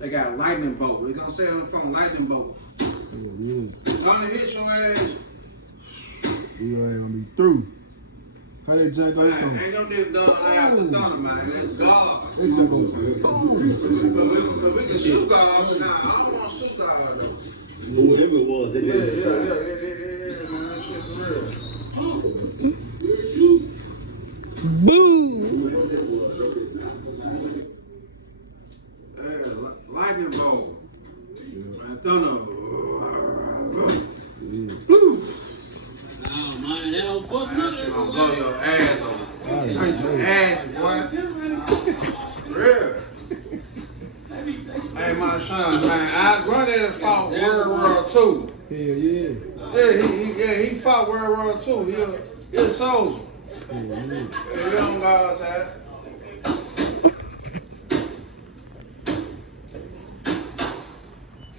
They got lightning bolt. They gonna say on the phone lightning bolt. Gonna hit your ass. You ain't gonna be through. How they jack those stones? Ain't no nigga done out the thunder, man. That's God. They just go boom. But we can shoot God. Nah, I don't want to shoot God though. Whoever it was, they Yeah, man. That shit for real. Boom! Lightning bolt. Man, thunder. Oh man, that don't fuck nothing. Gonna blow your ass on. Turn your ass, boy. Real. Hey, my son, man, our granddaddy fought World War II. Yeah. He fought World War II. He a soldier. Yeah, he on God's side.